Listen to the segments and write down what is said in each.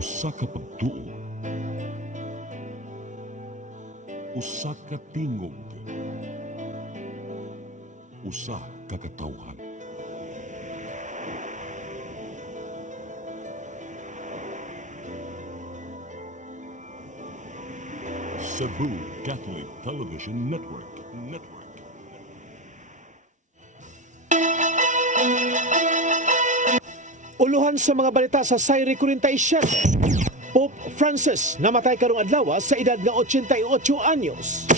Usa ka pagtuo, usa ka tingog, usa ka katawhan. Cebu Catholic Television Network. Uluhan sa mga balita sa Sayri 47. Pope Francis namatay karong adlaw sa edad nga 88 anyos.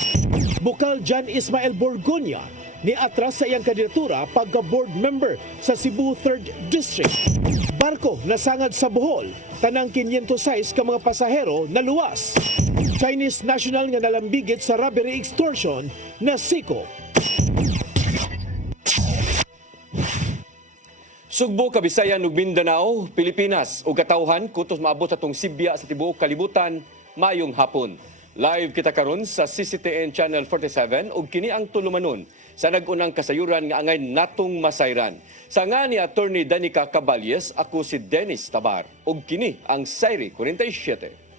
Bukal John Ismael Borgoña ni atras sa iyang kandidatura pagka-board member sa Cebu 3rd District. Barko nasangad sa Bohol, tanang 506 ka mga pasahero naluwas. Chinese national nga nalambigit sa robbery extortion na siko. Sugbo, Kabisayan ug Mindanao, Pilipinas ug katawhan kutos maabot sa tong Sibya sa tibuok kalibutan mayong hapon. Live kita karon sa CCTN Channel 47 ug kini ang tulumanon sa nag-unang kasayuran nga angay natong masayran. Sa nga ni Attorney Danica Caballes, ako si Dennis Tabar ug kini ang Sayri 47.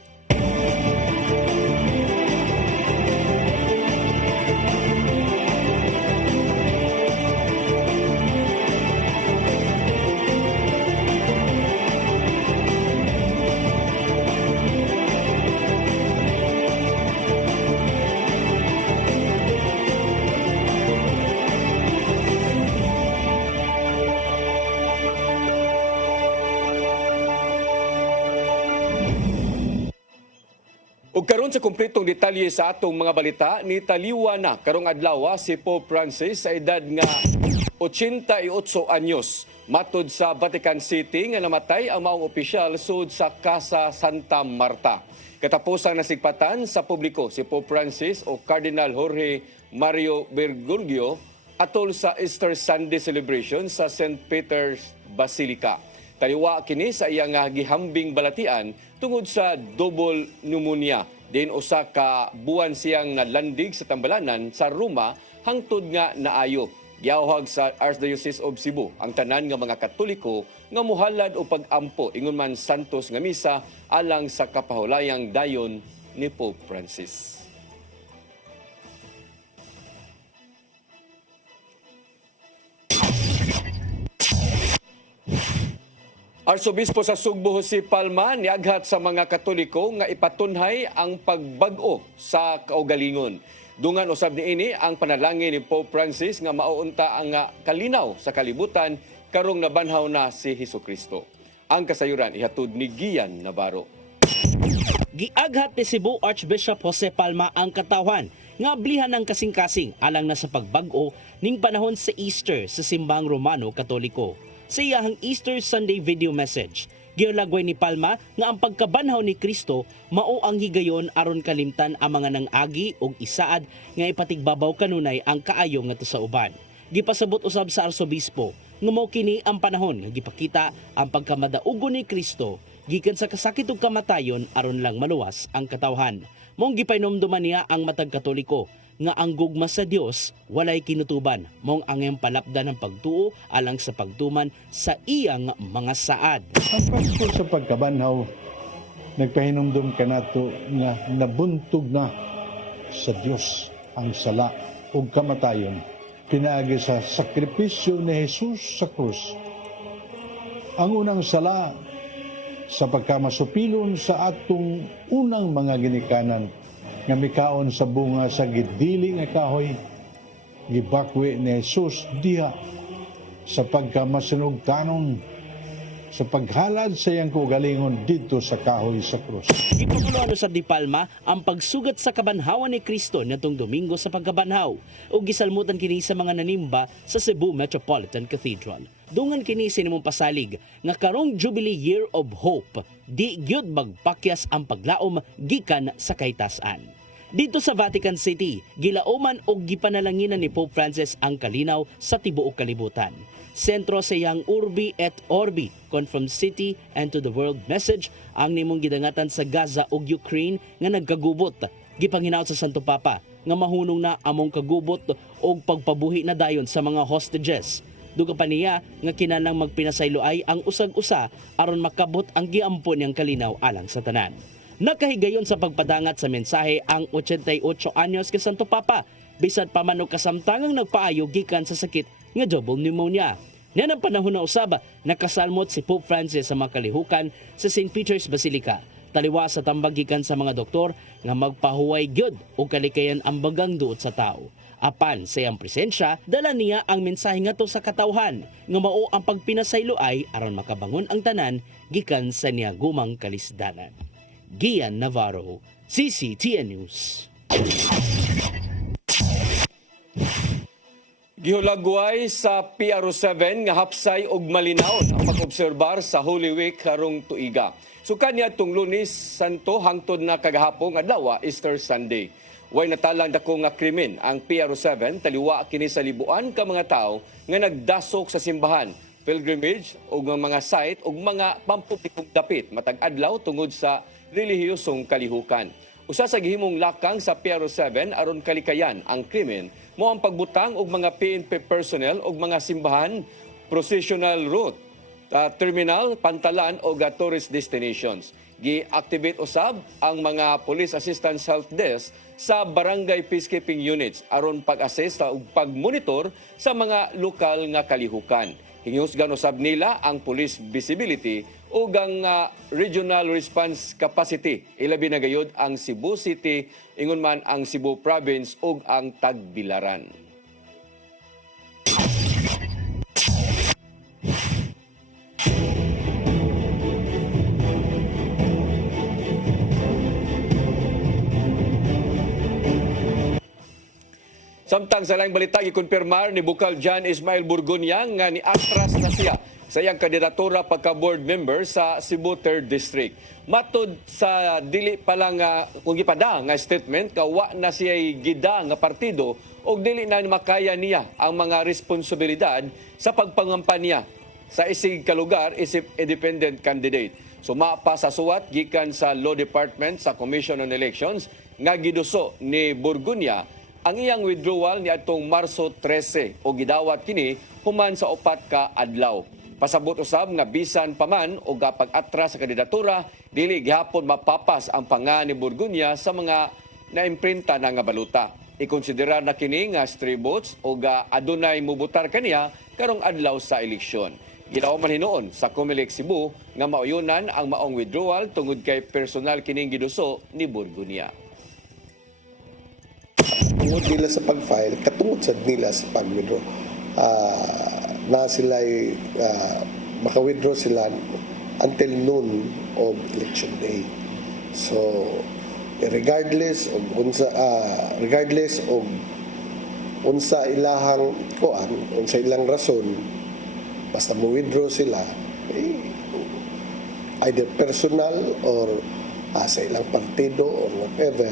Ug karon sa kumpletong detalye sa atong mga balita, ni taliwa na karong adlaw si Pope Francis sa edad nga 88 anyos. Matud sa Vatican City nga namatay ang maong opisyal sud sa Casa Santa Marta. Katapos ang nasigpatan sa publiko si Pope Francis o Cardinal Jorge Mario Bergoglio atol sa Easter Sunday celebration sa St. Peter's Basilica. Taliwa kini sa iyang gihambing balatian tungod sa double pneumonia. Din usa ka buwan siyang nalandig sa tambalanan sa Roma hangtod nga naayo. Giawhag sa Archdiocese of Cebu ang tanan nga mga Katoliko nga muhalad o pag-ampo ingon man santos nga misa alang sa kapahulayang dayon ni Pope Francis. Arsobispo sa Sugbo Jose Palma niaghat sa mga Katoliko nga ipatunhay ang pagbag-o sa kaugalingon. Dungan usab niini ang panalangin ni Pope Francis nga mauunta ang kalinaw sa kalibutan karong nabanhaw na si Hesukristo. Ang kasayuran ihatod ni Gian Navarro. Giaghat ni Cebu Archbishop Jose Palma ang katawhan nga ablihan ng kasing-kasing alang na sa pagbag-o ning panahon sa Easter sa simbang Romano Katoliko. Sa iyahang Easter Sunday video message, giulagway ni Palma nga ang pagkabanhaw ni Kristo mao ang higayon aron kalimtan ang mga nang-agi og isaad nga ipatigbabaw kanunay ang kaayo nga sa uban. Gipasabot usab sa arsobispo nga mao kini ang panahon nga gipakita ang pagkamadaugon ni Kristo gikan sa kasakit ug kamatayon aron lang maluwas ang katawhan. Mong gipainomduman niya ang matag Katoliko nga ang gugma sa Dios walay kinutuban. Mong ang palapdan ng pagtuo alang sa pagtuman sa iyang mga saad. Ang Pasko sa pagkabanhaw, nagpahinumdum ka nato nga nabuntog na sa Dios ang sala ug kamatayon pinaagi sa sakripisyo ni Jesus sa krus. Ang unang sala sa pagkamasupilon sa atong unang mga ginikanan nga mikaon sa bunga sa gidili nga kahoy, gibakwi ni Jesus diha sa pagkamasinugtanon sa paghalad sa iyang kaugalingon dito sa kahoy sa krus. Gipakuluan sa Di Palma ang pagsugat sa kabanhawan ni Kristo natong Domingo sa pagkabanhaw ug gisalmutan kini sa mga nanimba sa Cebu Metropolitan Cathedral. Dungan kini sinimong pasalig nga karong Jubilee Year of Hope, di gyud magpakyas ang paglaom gikan sa kaytas-an. Dito sa Vatican City, gilauman og gipanalanginan ni Pope Francis ang kalinaw sa tibuok kalibutan. Sentro sa iyang Urbi et Orbi, Confirm City and to the World message ang nimong gidangatan sa Gaza ug Ukraine nga nagkagubot. Gipanghinaot sa Santo Papa nga mahunong na among kagubot og pagpabuhi na dayon sa mga hostages. Duga pa niya nga kinahanglang magpinasaylo ay ang usag-usa aron makabot ang giampon niyang kalinaw alang sa tanan. Nakahigayon sa pagpadangat sa mensahe ang 88 anyos kay Santo Papa bisad pa man og kasamtangang nagpaayo gikan sa sakit nga double pneumonia. Niyan ang panahon na usab nakasalmot si Pope Francis sa mga kalihukan sa St. Peter's Basilica. Taliwa sa tambag gikan sa mga doktor nga magpahuway gyud og kalikayan ang bagang duot sa tao. Apan sa iyang presensya, dala niya ang mensahe ngadto sa katawhan nga mao ang pagpinasaylo ay aron makabangon ang tanan gikan sa niya gumang kalisdanan. Gian Navarro, CCTN News. Gihulagway sa PRO7 nga hapsay og malinaw ang pag-obserbar sa Holy Week karong tuiga. So kanya itong Lunes Santo hangtod na kagahapon adlaw Easter Sunday. Way natalang dako nga krimen ang PRO7 taliwa kini sa libuan ka mga tao nga nagdasok sa simbahan, pilgrimage ug mga site ug mga pampublikong dapit matag adlaw tungod sa relihiyosong kalihukan. Usa sa gihimong lakang sa PRO7 aron kalikayan ang krimen mo ang pagbutang og mga PNP personnel og mga simbahan, processional route, terminal, pantalan o tourist destinations. Gi-activate usab ang mga Police Assistance Help Desk sa barangay peacekeeping units aron pag-assess ug pag-monitor sa mga lokal nga kalihukan. Hinghusgan usab nila ang police visibility ug ang regional response capacity. Ilabi na gayud ang Cebu City, ingon man ang Cebu Province ug ang Tagbilaran. Samtang sa laing balita, ikonfirmar ni Bukal John Ismael Burgonya nga ni-atras na siya sa iyang kandidatura pagka-board member sa Cebu 3rd District. Matod sa dili pa lang kung gipada nga statement, kawa na siya gida nga partido o dili na makaya niya ang mga responsibilidad sa pagpangampanya sa isig kalugar isip independent candidate. Sumapa sa suwat gikan sa Law Department sa Commission on Elections nga giduso ni Burgonya ang iyang withdrawal ni atong Marso 13 o gidawat kini human sa 4 ka adlaw. Pasabot usab nga bisan pa man o pag-atras sa kandidatura, dili gihapon mapapas ang panga ni Burgonya sa mga naimprinta na nga baluta. Ikonsidera na kini nga stray votes o adunay mubutar kaniya karong adlaw sa eleksyon. Ginawa man hinuon sa Comelec Cebu nga mauyunan ang maong withdrawal tungod kay personal kining giduso ni Burgonya. Tungod nila sa pag-file, katungod sa nila sa pag-withdraw. Na sila maka-withdraw sila until noon of election day. So regardless of unsa ilahang kuan, unsa ilang rason, basta mo withdraw sila, either personal or sa ilang partido or whatever,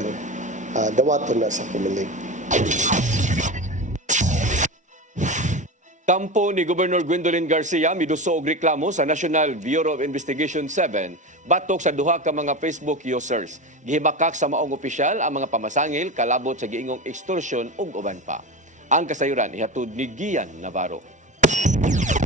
dawaton na sa Comelec. Kampo ni Gobernador Gwendolyn Garcia miduso og reklamo sa National Bureau of Investigation 7 batok sa duha ka mga Facebook users. Gihimakak sa maong opisyal ang mga pamasangil kalabot sa giingong extortion ug uban pa. Ang kasayuran ihatod ni Gian Navarro.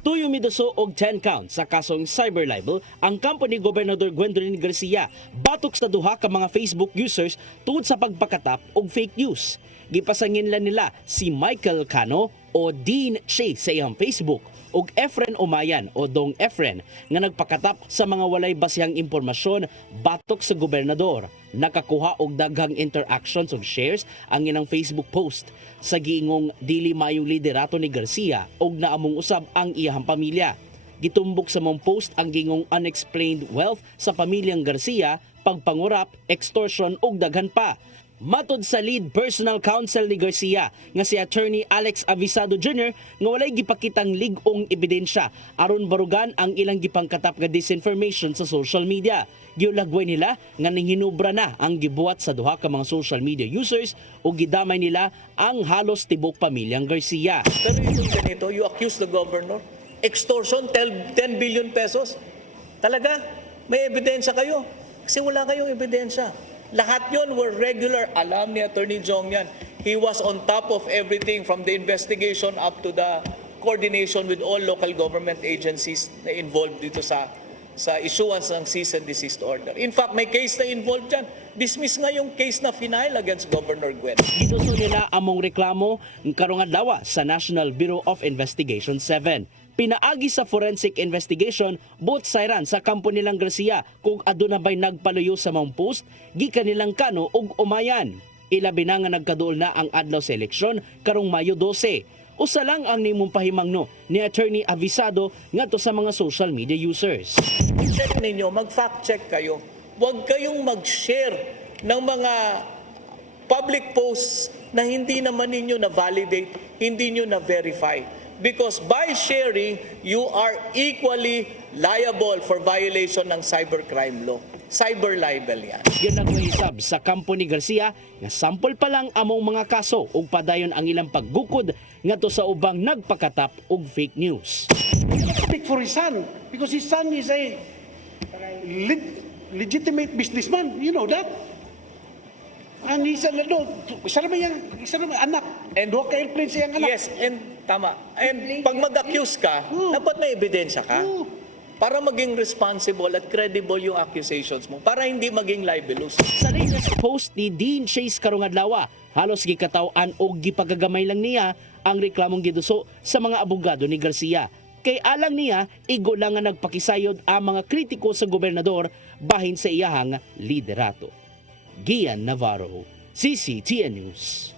Tuyo miduso og 10 counts sa kasong cyber libel ang kampo ni Gobernador Gwendolyn Garcia batok sa duha ka mga Facebook users tungod sa pagpakatap og fake news. Gipasangin lang nila si Michael Cano o Dean Che sa iyang Facebook ug Efren Umayan o Dong Efren nga nagpakatap sa mga walay basihang impormasyon batok sa gobernador. Nakakuha og daghang interactions ug shares ang ilang Facebook post sa giingong dili mayong liderato ni Garcia ug naamong usab ang iyahang pamilya. Gitumbok sa mong post ang gingong unexplained wealth sa pamilyang Garcia, pagpangurap, extortion ug daghan pa. Matod sa lead personal counsel ni Garcia nga si Attorney Alex Avisado Jr. nga walay gipakitang lig-ong ebidensya aron barugan ang ilang gipangkatap nga disinformation sa social media. Giulagway nila nga ninghinubra na ang gibuhat sa duha ka mga social media users o gidamay nila ang halos tibok pamilyang Garcia. Pero itong ganito, you accuse the governor, extortion, 10 billion pesos. Talaga, may ebidensya kayo. Kasi wala kayong ebidensya. Lahat yon were regular. Alam ni Attorney Jong yan. He was on top of everything from the investigation up to the coordination with all local government agencies na involved dito sa issuance ng cease and desist order. In fact, may case na involved dyan. Dismiss nga yung case na final against Governor Guen. Giduso nila among reklamo ng karong adlaw sa National Bureau of Investigation 7. Pinaagi sa forensic investigation both sayran sa kampo nilang Gracia kung aduna bay nagpaluyo sa mga post gikan nilang Kano ug Umayan. Ilabi na nga nagkaduol na ang adlaw sa eleksyon karong Mayo 12. Usa lang ang nimong pahimangno ni Attorney Avisado ngadto sa mga social media users. Check ninyo, mag-fact check kayo. Huwag kayong mag-share ng mga public posts na hindi naman ninyo na-validate, hindi nyo na-verify. Because by sharing, you are equally liable for violation ng cybercrime law. Cyber libel yan. Ginagwahisab sa kampo ni Garcia nga sample pa lang among mga kaso ug padayon ang ilang paggukod ngadto sa ubang nagpakatap og fake news. Speak for his son because his son is a legitimate businessman. You know that. And he's an adult. Isa naman anak. And duha ka airplane siyang anak. Yes, and tama. And pag mag-accuse ka, dapat may ebidensya ka. Para maging responsible at credible yung accusations mo. Para hindi maging libelous. Sa latest post ni Dean Chase karong adlaw, halos gikataw-an og gipagagamay lang niya ang reklamong giduso sa mga abogado ni Garcia. Kay alang niya, igo lang nga nagpakisayod ang mga kritiko sa gobernador bahin sa iyahang liderato. Gian Navarro, CCTN News.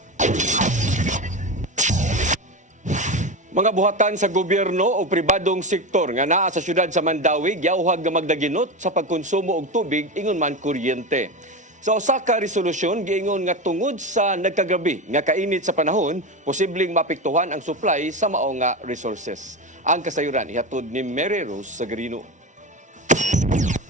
Mga buhatan sa gobyerno o pribadong sektor nga naa sa syudad sa Mandawi gyauhag nga magdaginot sa pagkonsumo og tubig ingon man kuryente. Sa usa ka resolusyon giingon nga tungod sa nagkagabi nga kainit sa panahon, posibleng mapektuhan ang supply sa mao nga resources. Ang kasayuran ihatod ni Mary Rose Sagrino.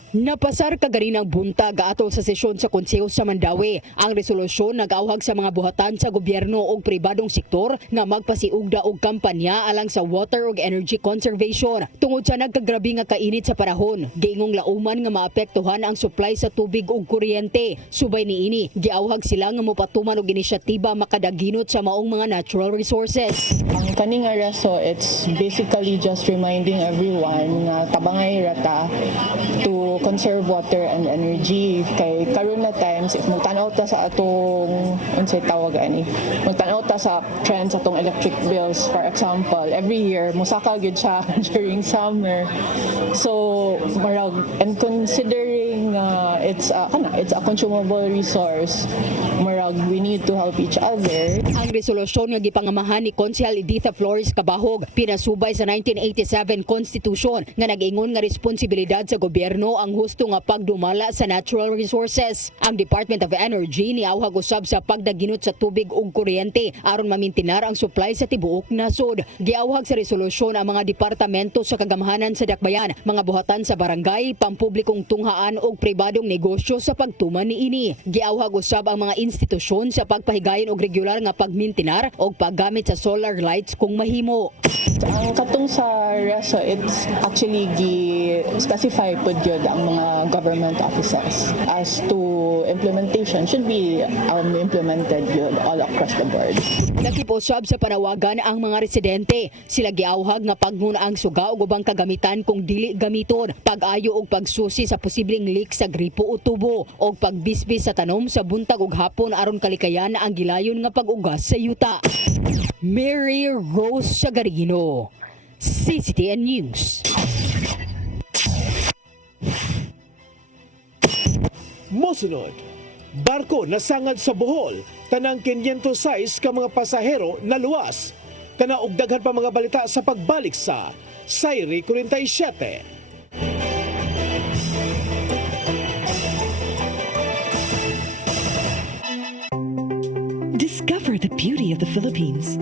Napasar kaganinang buntag atol sa sesyon sa Konseho sa Mandawi. Ang resolusyon nag-awhag sa mga buhatan sa gobyerno ug pribadong sektor nga magpasiugda og kampanya alang sa water ug energy conservation tungod sa nagkagrabi nga kainit sa panahon. Giingong lauman nga maapektuhan ang supply sa tubig ug kuryente. Subay niini, giawhag sila nga mopatuman og inisyatiba makadaginot sa maong mga natural resources. Ang kaning araso, it's basically just reminding everyone na tabangay rata to conserve water and energy. Kay karon na times, if magtanaw ta sa atong, unsay tawag ani, magtanaw ta sa trends atong electric bills, for example, every year, musaka gyud siya during summer. So, marag, and considering it's a consumable resource, marag, we need to help each other. Ang resolusyon nga gipangamahan ni Konsehal Editha Flores Cabahog pinasubay sa 1987 Constitution nga nag-ingon nga responsibilidad sa gobyerno ang husto nga pagdumala sa natural resources. Ang Department of Energy niawhag usab sa pagdaginot sa tubig ug kuryente aron mamintinar ang supply sa tibuok nasod. Giawhag sa resolusyon ang mga departamento sa kagamahanan sa dakbayan, mga buhatan sa barangay, pampublikong tunghaan ug pribadong negosyo sa pagtuman niini. Giawhag usab ang mga institusyon sa pagpahigayon og regular nga pagmintinar ug paggamit sa solar lights kung mahimo. Ang katong sa reso, it's actually gi-specify po yun ang mga government offices as to implementation should be implemented yun all across the board. Nakipusab sa panawagan ang mga residente. Sila giawhag nga paghuna ang suga ug ubang kagamitan kung dili gamiton, pag-ayo ug pagsusi sa posibleng leak sa gripo o tubo ug pagbisbis sa tanom sa buntag ug hapon aron kalikayan ang gilayon nga pag-ugas sa yuta. Mary Rose Sagarino, CCTN News. Mosunod, barko nasangad sa Bohol, tanang 506 ka mga pasahero na luwas. Kana og daghan pa mga balita sa pagbalik sa Sayri 47. Discover the beauty of the Philippines.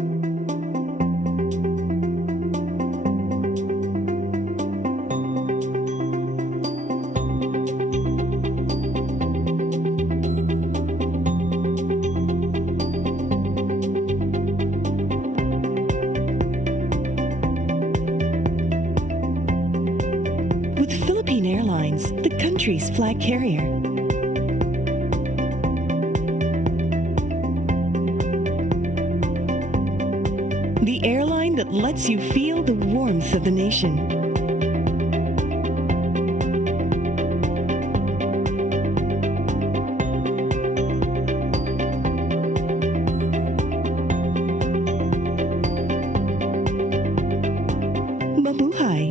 With Philippine Airlines, the country's flag carrier. the airline that lets you feel the warmth of the nation. Mabuhay!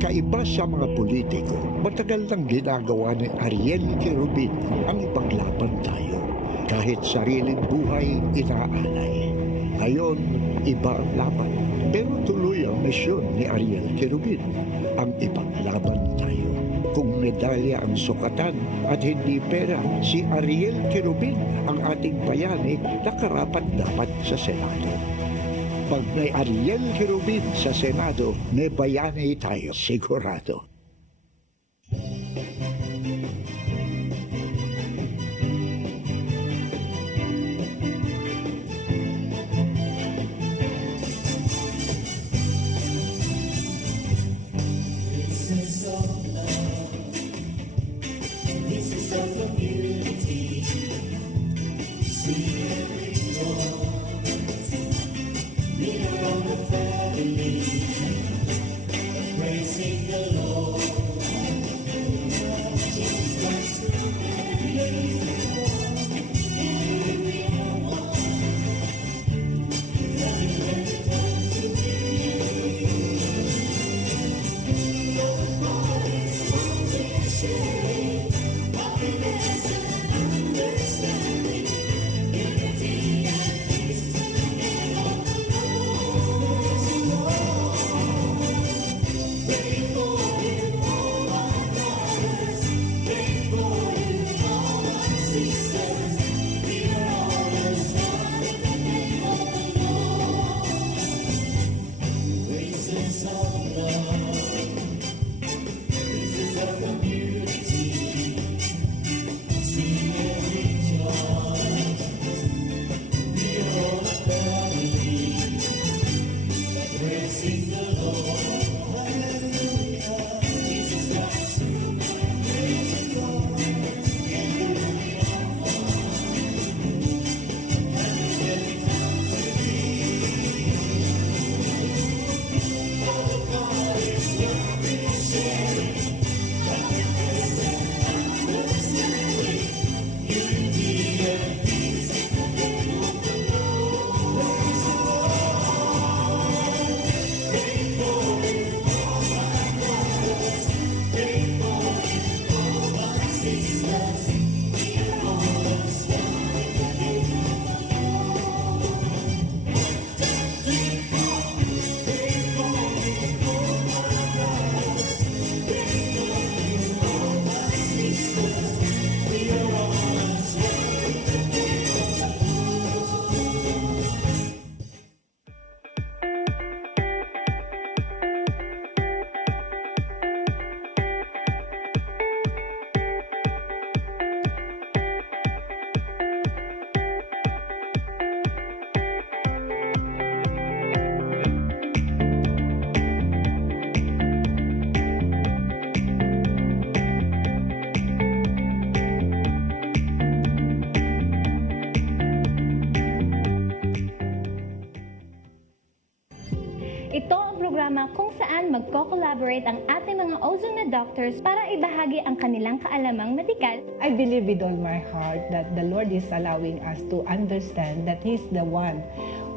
Kaiba sa mga politiko, matagal nang ginagawa ni Ariel Querubin ang ipaglaban tayo. Kahit sariling buhay inaalay. Ngayon, iba ang laban. Pero tuloy ang misyon ni Ariel Querubin, ang ipaglaban tayo. Kung medalya ang sukatan at hindi pera, si Ariel Querubin ang ating bayani na karapat dapat sa Senado. Pag may Ariel Querubin sa Senado, may bayani tayo sigurado. Ito ang programa kung saan magko-collaborate ang ating mga ozone na doctors para ibahagi ang kanilang kaalamang medikal. I believe with all my heart that the Lord is allowing us to understand that He's the one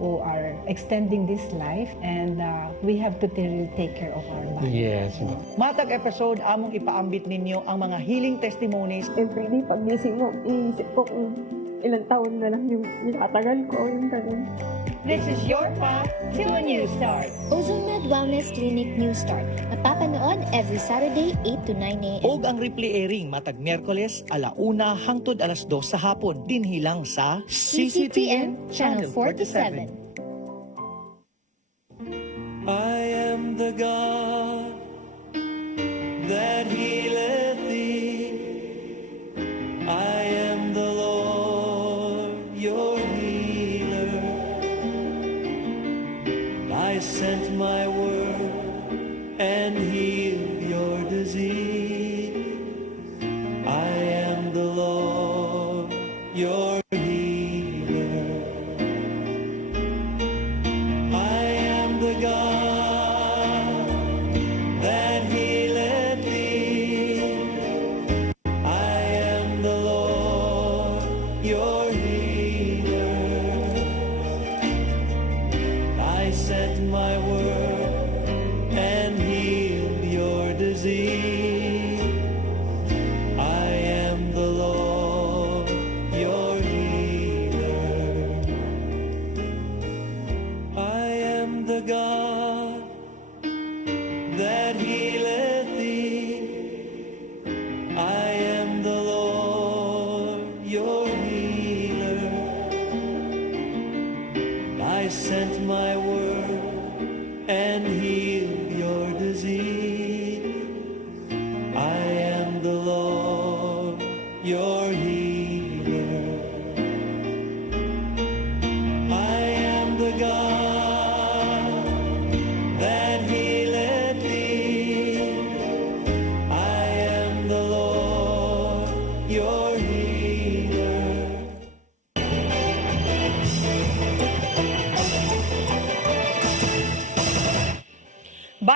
who are extending this life and we have to take care of our body. Yes. Matag episode, among ipaambit ninyo ang mga healing testimonies. Every day, pag-gising ko, iisip ko kung ilang taon na lang yung itatagal ko, yung ganun. This is your path to a new start. OzoneMed Wellness Clinic New Start. Mapapanood every Saturday, 8 to 9 a.m. Og ang replay airing matag Miyerkules, 1:00 hangtod 2:00 sa hapon. Dinhilang sa CCTN Channel 47. I am the God that healeth thee. I am the Lord, your healer. I sent my word and healed your disease. I am the Lord,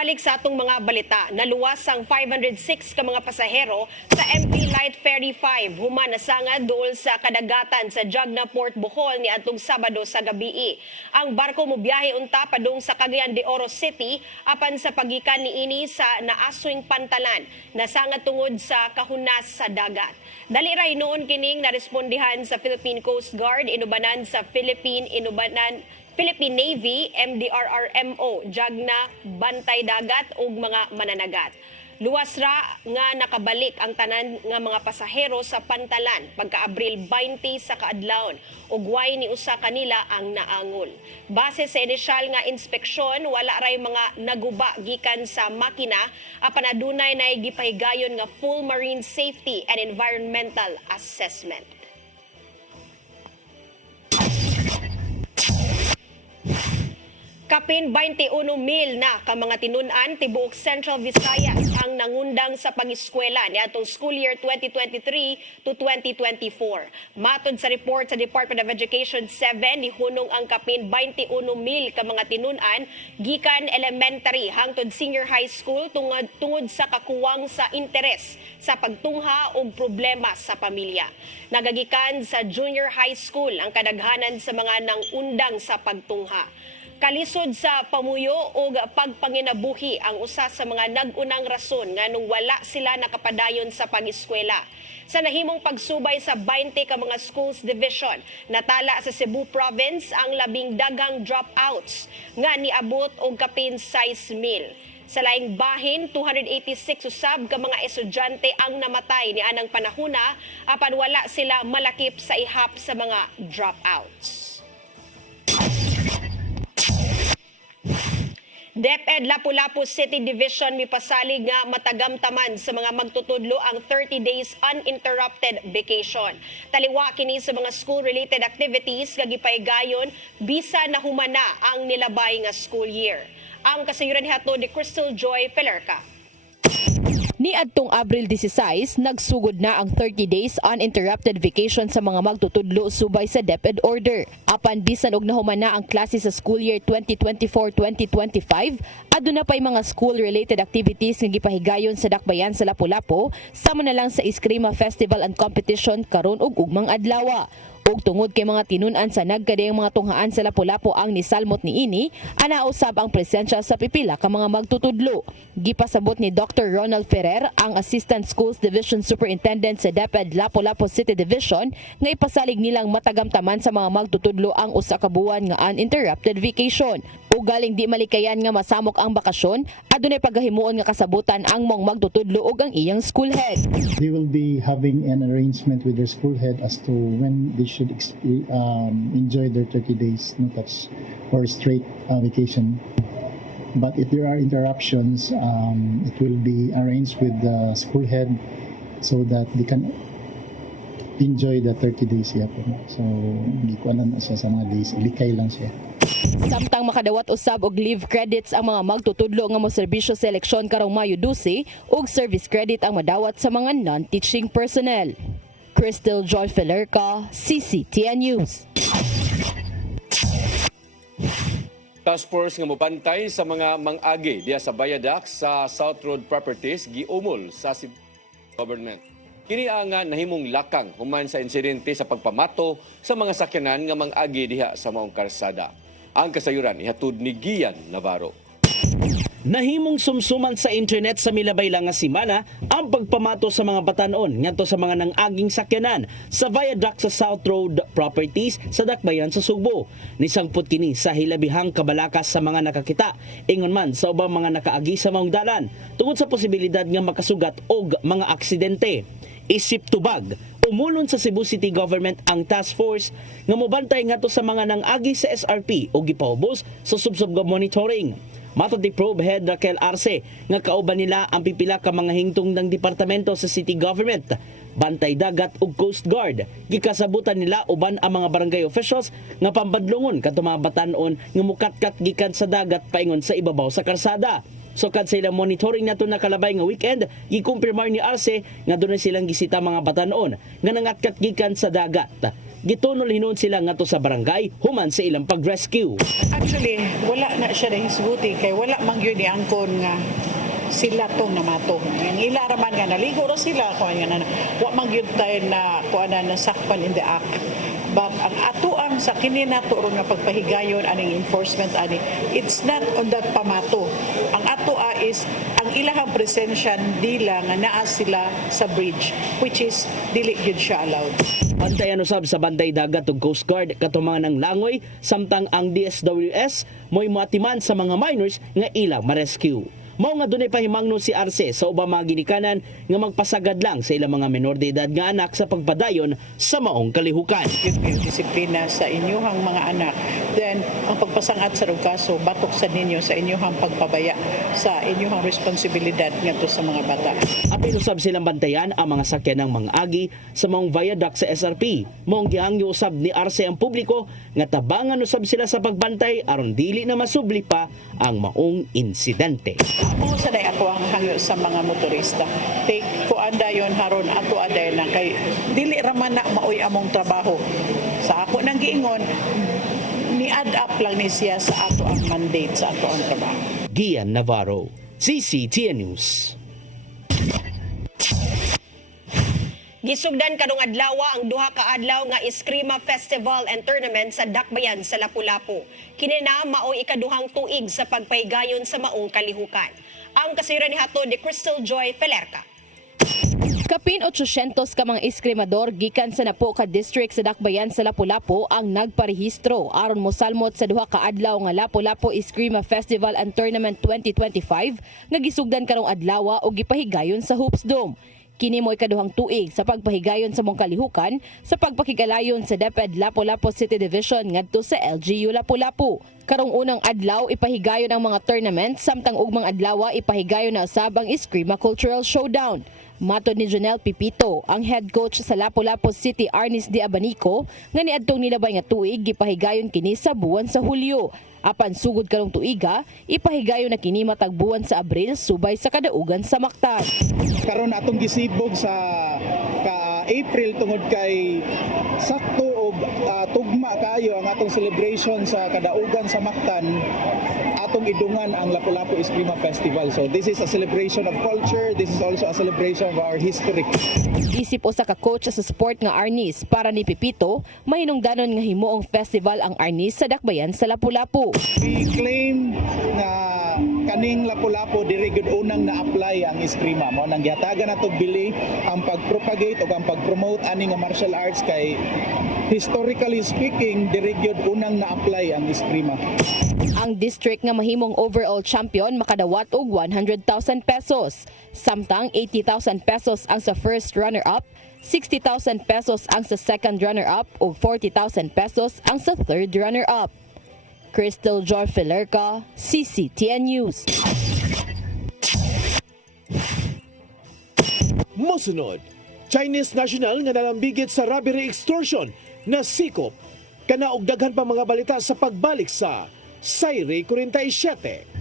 Balik sa atong mga balita, naluwas ang 506 ka mga pasahero sa MV Light Ferry 5 human nasangad duol sa kadagatan sa Jagna Port Bohol ni atong Sabado sa gabi. Ang barko mobiyahe unta padung sa Cagayan de Oro City apan sa pagikan niini sa Naaswing Pantalan, nasangad tungod sa kahunas sa dagat. Dali ra noon kining narespondihan sa Philippine Coast Guard inubanan sa Philippine Navy, MDRRMO, Jagna, Bantay Dagat ug mga mananagat. Luwas ra nga nakabalik ang tanan nga mga pasahero sa Pantalan pagka-Abril 20 sa kaadlawon ug way ni usa kanila ang naangol. Base sa inisyal nga inspeksyon, wala ray mga naguba gikan sa makina apan adunay nay gipahigayon nga full marine safety and environmental assessment. Kapin 21,000 na ka mga tinunan tibuok Central Visayas ang nangundang sa pag-eskwela niadtong school year 2023 to 2024. Matod sa report sa Department of Education 7, nihunong ang kapin 21,000 ka mga tinunan gikan elementary hangtod senior high school tungod sa kakuwang sa interes sa pagtungha og problema sa pamilya. Nagagikan sa junior high school ang kadaghanan sa mga nangundang sa pagtungha. Kalisod sa pamuyo o pagpanginabuhi ang usa sa mga nag-unang rason nga nung wala sila nakapadayon sa pag-eskwela. Sa nahimong pagsubay sa 20 ka mga schools division, natala sa Cebu Province ang labing daghang dropouts nga niabot og kapin 6,000. Sa laing bahin, 286 usab ka mga estudyante ang namatay ni anang panahona apan wala sila malakip sa ihap sa mga dropouts. DepEd Lapu-Lapu City Division mipasalig nga matagamtaman sa mga magtutudlo ang 30 days uninterrupted vacation. Taliwa kini sa mga school-related activities nga gipahigayon bisa na humana ang nilabay nga school year. Ang kasayuran hatod ni Crystal Joy Pelerca. Niadtong Abril 16, nagsugod na ang 30 days uninterrupted vacation sa mga magtutudlo subay sa DepEd order. Apan bisan og nahumana ang klase sa school year 2024-2025, aduna pay mga school-related activities nga gipahigayon sa dakbayan sa Lapu-Lapu, sama na lang sa Eskrima Festival and Competition karon og ugmang adlaw. Og tungod kay mga tinunan sa nagkadayang mga tunghaan sa Lapu-Lapu ang nisalmot niini, anausab ang presensya sa pipila ka mga magtutudlo. Gipasabot ni Dr. Ronald Ferrer, ang Assistant Schools Division Superintendent sa DepEd Lapu-Lapu City Division, nga ipasalig nilang matagamtaman sa mga magtutudlo ang usa ka buwan nga uninterrupted vacation. O galing di malikayan nga masamok ang bakasyon, adunay paghahimuon nga kasabutan ang mong magtutudlo ug ang iyang school head. They will be having an arrangement with their school head as to when they should enjoy their 30 days or straight vacation. But if there are interruptions, it will be arranged with the school head so that they can enjoy the 30 days yapon. So, hindi ko alam siya sa mga days, ilikay lang siya. Samtang makadawat usab og leave credits ang mga magtutudlo nga mo serbisyo sa eleksyon karong Mayo 12 ug service credit ang madawat sa mga non-teaching personnel. Crystal Joy Pelerca, CCTN News. Task Force nga mobantay sa mga mang-agi diya sa Bayadak sa South Road Properties giumol sa Cebu Government. Kini ang nahimong lakang human sa insidente sa pagpamato sa mga sakyanan nga mang-agi diha sa maong karsada. Ang kasayuran ihatod ni Gian Navarro. Nahimong sumsuman sa internet sa milabay lang nga semana ang pagpamato sa mga batanon ngadto sa mga nang-aging sakyanan sa viaduct sa South Road Properties sa Dakbayan sa Sugbo. Nisangpot kini sa hilabihang kabalakas sa mga nakakita, ingon man sa ubang mga nakaagi sa maong dalan tungod sa posibilidad nga makasugat og mga aksidente. Isip tubag, umulon sa Cebu City Government ang task force nga mobantay ngadto sa mga nang-agi sa SRP o gipaubos sa subsubgov monitoring. Matod ni Probe Head Raquel Arce nga kauban nila ang pipila ka mga hingtong ng departamento sa City Government, Bantay Dagat ug Coast Guard. Gikasabutan nila uban ang mga barangay officials nga pambadlongon kadto mga batanon nga mukatkat gikan sa dagat paingon sa ibabaw sa karsada. Sukad sa ilang monitoring nato na kalabay nga weekend, gikumpirmar ni Arce nga doon silang gisita mga batanon nga nangatkat gikan sa dagat. gitunol hinon sila ngadto sa barangay human sa ilang pag-rescue. Actually, wala na siya na hisguti kay wala man gyud ni angkon nga sila tong namato. Ang ila raman nga naligo ra sila kuan nga na wa man gyud tayo na kuan na nasakpan in the act. But ang atuang sa kini nato ron nga pagpahigayon aning enforcement ani, it's not on that pamato. Ang atoa is ang ilahang presensya dila nga naa sila sa bridge, which is dili gyud siya allowed. Bantayan usab sa Bantay Dagat ug Coast Guard katumangan ng langoy samtang ang DSWS mo'y matiman sa mga minors nga ilang ma-rescue. Mao nga dunay pahimangno si Arce sa ubang mga ginikanan nga magpasagad lang sa ilang mga menor de edad nga anak sa pagpadayon sa maong kalihukan. Yung disiplina sa inyuhang mga anak, then ang pagpasangat sa kaso batok sa ninyo sa inyuhang pagpabaya sa inyuhang responsibilidad ngadto sa mga bata. Apil usab silang bantayan ang mga sakyan ng mga agi sa maong viaduct sa SRP. Maong gihangyo usab ni Arce ang publiko nga tabangan usab sila sa pagbantay aron dili na masubli pa ang maong insidente. Mo sa day ako ang hangyo sa mga motorista. Take ko anda yon haron ato aday na kay dili ra man na maoy among trabaho. Sa ako nang giingon ni add up lang ni siya sa ato ang mandate sa ato ang trabaho. Gian Navarro, CCTN News. Gisugdan karong adlaw ang duha ka adlaw nga Eskrima Festival and Tournament sa Dakbayan sa Lapu-Lapu. Kini na mao'y ikaduhang tuig sa pagpaygayon sa maong kalihukan. Ang kasayran ni hatod ni Crystal Joy Felerca. Kapin 800 ka mga eskrimador gikan sa napo ka district sa Dakbayan sa Lapu-Lapu ang nagparehistro aron mosalmot sa duha ka adlaw nga Lapu-Lapu Eskrima Festival and Tournament 2025 nga gisugdan karong adlaw og gipahigayon sa Hoops Dome. Kini mo'y kaduhang tuig sa pagpahigayon sa mong kalihukan sa pagpakigalayon sa DepEd Lapu-Lapu City Division ngadto sa LGU Lapu-Lapu. Karong unang adlaw ipahigayon ang mga tournament samtang ugmang adlaw ipahigayon na usab ang Eskrima Cultural Showdown. Matod ni Jonel Pipito, ang head coach sa Lapu-Lapu City Arnis de Abanico, nga niadtong nilabay nga tuig gipahigayon kini sa buwan sa Hulyo. Apan sugod karong tuiga, ipahigayon na kini matag buwan sa Abril subay sa kadaugan sa Mactan. Karon atong gisibog sa ka-April tungod kay sakto og tugma kayo ang atong celebration sa kadaugan sa Mactan. Atong idungan ang Lapu-Lapu Eskrima Festival. So this is a celebration of culture, this is also a celebration of our history. Isip usa ka coach sa sport nga Arnis para ni Pipito, mahinungdanon nga himuong festival ang Arnis sa Dakbayan sa Lapu-Lapu. We claim na kaning Lapu-Lapu diri gud unang na-apply ang Eskrima. Mao nang gihatagan nato bili ang pag-propagate o ang pag-promote ani nga martial arts kay historically speaking diri gud unang na-apply ang Eskrima. Ang district nga mahimong overall champion makadawat og 100,000 pesos. Samtang 80,000 pesos ang sa first runner-up, 60,000 pesos ang sa second runner-up ug 40,000 pesos ang sa third runner-up. Crystal Joy Felerca, CCTN News. Mosunod, Chinese national nga nalambigit sa robbery extortion na sikop kana og daghan pa mga balita sa pagbalik sa Sayre 47.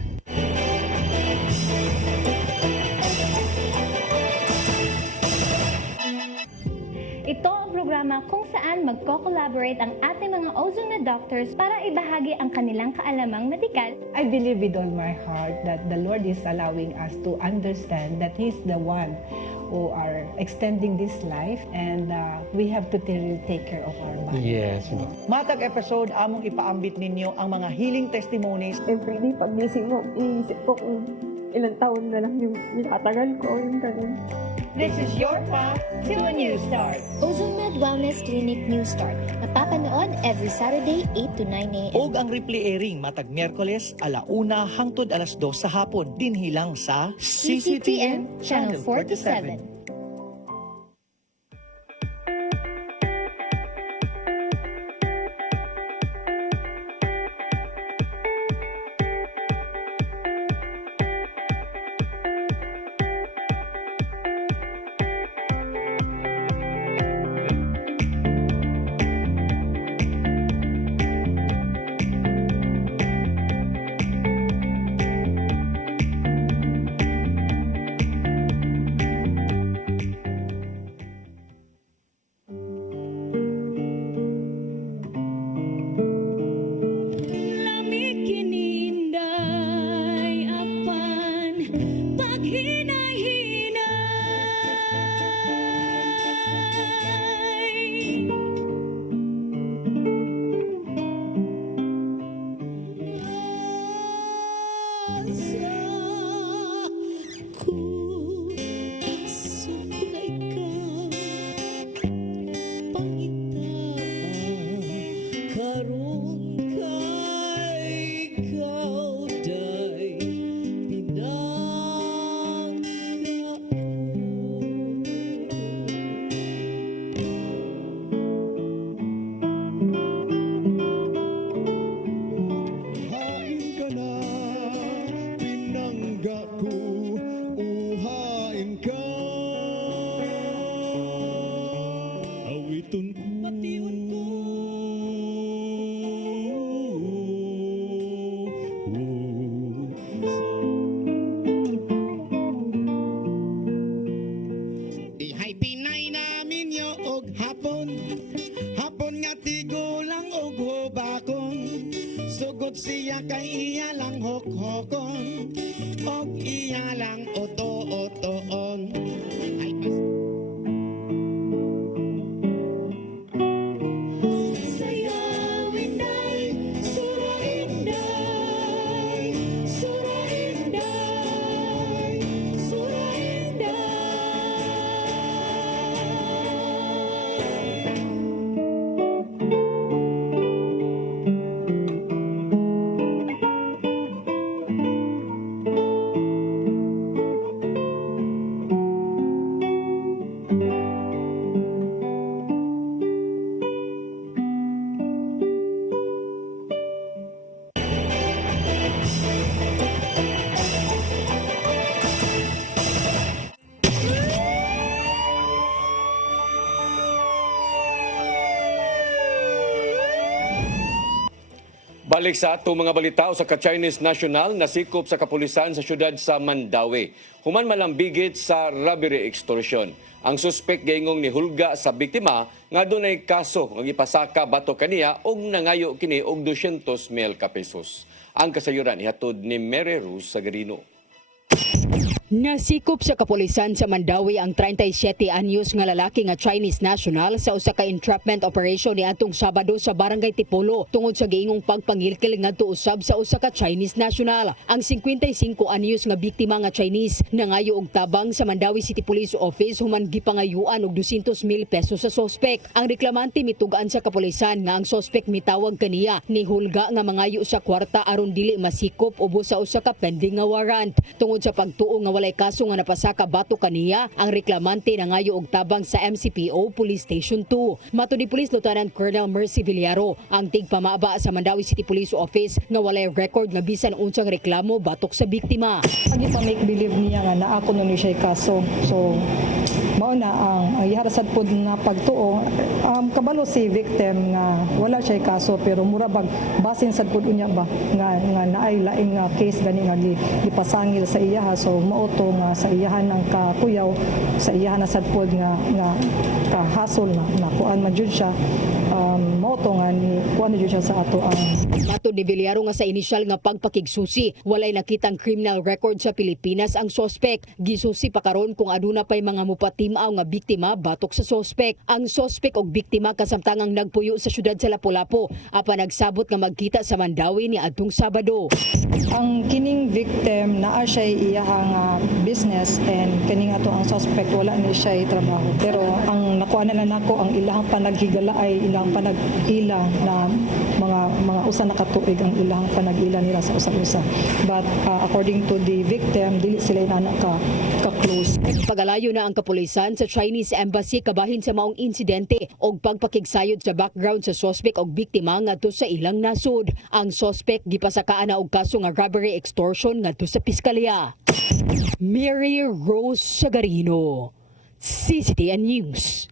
Ito ang programa kung saan magko-collaborate ang ating mga ozone na doctors para ibahagi ang kanilang kaalamang medikal. I believe with all my heart that the Lord is allowing us to understand that He's the one who are extending this life and we have to really take care of our body. Yes. Matag episode, among ipaambit ninyo ang mga healing testimonies. Everyday pagising mo, iisip ko kung ilang taon na lang yung itatagal ko, yung ganun. This is your path to a new start. Ozone Med Wellness Clinic New Start. Napapanood every Saturday 8 to 9 a.m. Og ang replay airing matag Miyerkules 1:00 hangtod 2:00 sa hapon dinhilang sa CCTN Channel 47. Pagtun ko. Patiun ko. Dihay Pinay namin yo og hapon. Hapon nga tigulang og hubakon. Sugot siya kay iya lang hok-hokon. Og iya lang oto-otoon. Ay sayawin day, surain day, surain day, surain day. Balik sa ato mga balita sa ka-Chinese national nasikop sa kapulisan sa syudad sa Mandawi. Human malambigit sa robbery extortion. Ang suspek gayngong nihulga sa biktima nga dunay kaso nga ipasaka bato kaniya og nangayo kini og 200,000 ka pesos. Ang kasayuran ihatod ni Mary Rose Sagarino. Nasikop sa kapulisan sa Mandawi ang 37 anyos nga lalaki nga Chinese national sa usa ka entrapment operation niadtong Sabado sa Barangay Tipolo tungod sa giingong pagpangilkil ngadto usab sa usa ka Chinese national. Ang 55 anyos nga biktima nga Chinese nangayo og tabang sa Mandawi City Police Office human gipangayuan og 200,000 pesos sa sospek. Ang reklamante mitugaan sa kapulisan nga ang sospek mitawag kaniya ni hulga nga mangayo sa kwarta aron dili masikop ubos sa usa ka pending nga warrant. Tungod sa pagtuo nga walay kaso nga napasaka bato kaniya, ang reklamante nangayo og tabang sa MCPO Police Station 2. Matud ni Police Lieutenant Colonel Mercy Villaro, ang tigpamaba sa Mandawi City Police Office nga walay record nga bisan unsang reklamo batok sa biktima. Agi pa make believe niya nga naa kuno ni siya kaso. So mao na ang iharasad pod na pagtuo kabalo si victim nga wala siya kaso pero mura bag basin sad pod unya ba nga naay laing nga case gani nga gipasangil sa iya so mauto nga sa iyahan ng kakuyaw sa iyahan na sad pod nga kahasol na kuan man jud siya mauto nga ni kuan jud siya sa ato ang Matud ni Villaro nga sa inisyal nga pagpakigsusi, walay nakitang criminal record sa Pilipinas ang sospek. Gisusi pa karon kung aduna pay mga mupatimaw nga biktima batok sa sospek. Ang sospek og biktima kasamtangang nagpuyo sa syudad sa Lapu-Lapu apan nagsabot nga magkita sa Mandawi ni adtong Sabado. ang kining victim naa siya iyahang business and kining ato ang suspect wala ni siya trabaho. Pero ang nakuha na nako ang ilahang panaghigala ay ilang panag-ila na mga usa na katuig ang ilang panag-ila nila sa usa-usa. But according to the victim, dili sila inana ka-close. Pagalayo na ang kapulisan sa Chinese Embassy kabahin sa maong insidente og pagpakigsayod sa background sa suspect og biktima ngadto sa ilang nasud. Ang suspect gipasakaan na og kaso nga robbery extortion ngadto sa piskalya. Mary Rose Sagarino, CCTN News.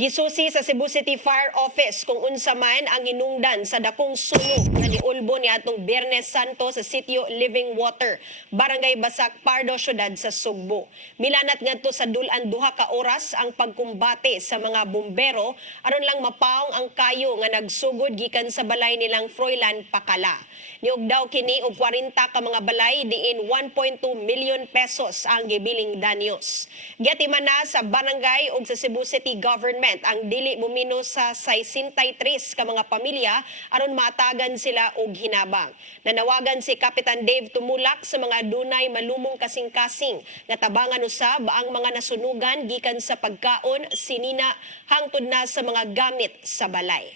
Gisusi sa Cebu City Fire Office kung unsa man ang inungdan sa dakong sunog nga niulbo ni atong Biyernes Santo sa sitio Living Water, Barangay Basak, Pardo, Syudad sa Sugbo. Milanat ngadto sa dulan 2 ka oras ang pagkumbate sa mga bumbero aron lang mapaong ang kayo nga nagsugod gikan sa balay nilang Froilan, Pakala. Niog daw kini og 40 ka mga balay diin 1.2 million pesos ang gibiling danyos. Giatiman na sa barangay ug sa Cebu City Government ang dili mumino sa 63 ka mga pamilya aron matagan sila og hinabang. Nanawagan si Kapitan Dave Tumulak sa mga dunay malumong kasing-kasing nga tabangan usab ang mga nasunugan gikan sa pagkaon, sinina hangtod na sa mga gamit sa balay.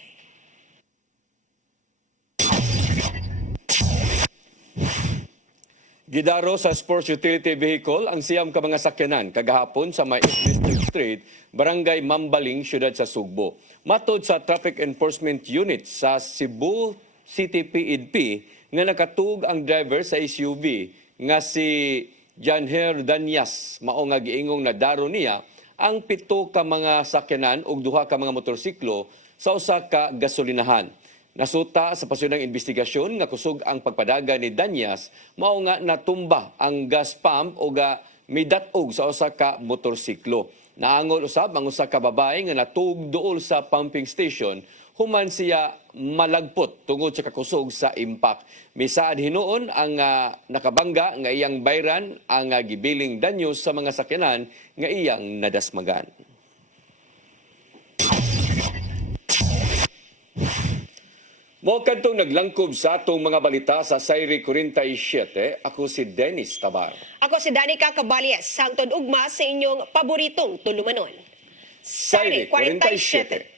Gidaro sa sports utility vehicle ang siyam ka mga sakyanan kagahapon sa may East District Street, Barangay Mambaling, Syudad sa Sugbo. Matod sa Traffic Enforcement Unit sa Cebu City PNP nga nakatug ang driver sa SUV nga si Janher Danyas mao nga giingong nadaro niya ang 7 ka mga sakyanan ug 2 ka mga motorsiklo sa usa ka gasolinahan. Nasuta sa pasunang investigasyon nga kusog ang pagpadaga ni Danyas mao nga natumba ang gas pump o midat-og sa usa ka motorsiklo. Naangol usab ang usa ka babae nga natug duol sa pumping station human siya malagpot tungod sa kakusog sa impact. Misaad hinuon ang nakabangga nga iyang bayran ang gibiling danyo sa mga sakyanan nga iyang nadasmagan. Mo kadtong naglangkob sa atong mga balita sa Sayri 47, ako si Dennis Tabar. Ako si Danica Caballes, sangtod ugma sa inyong paboritong tulumanon. Sayri 47.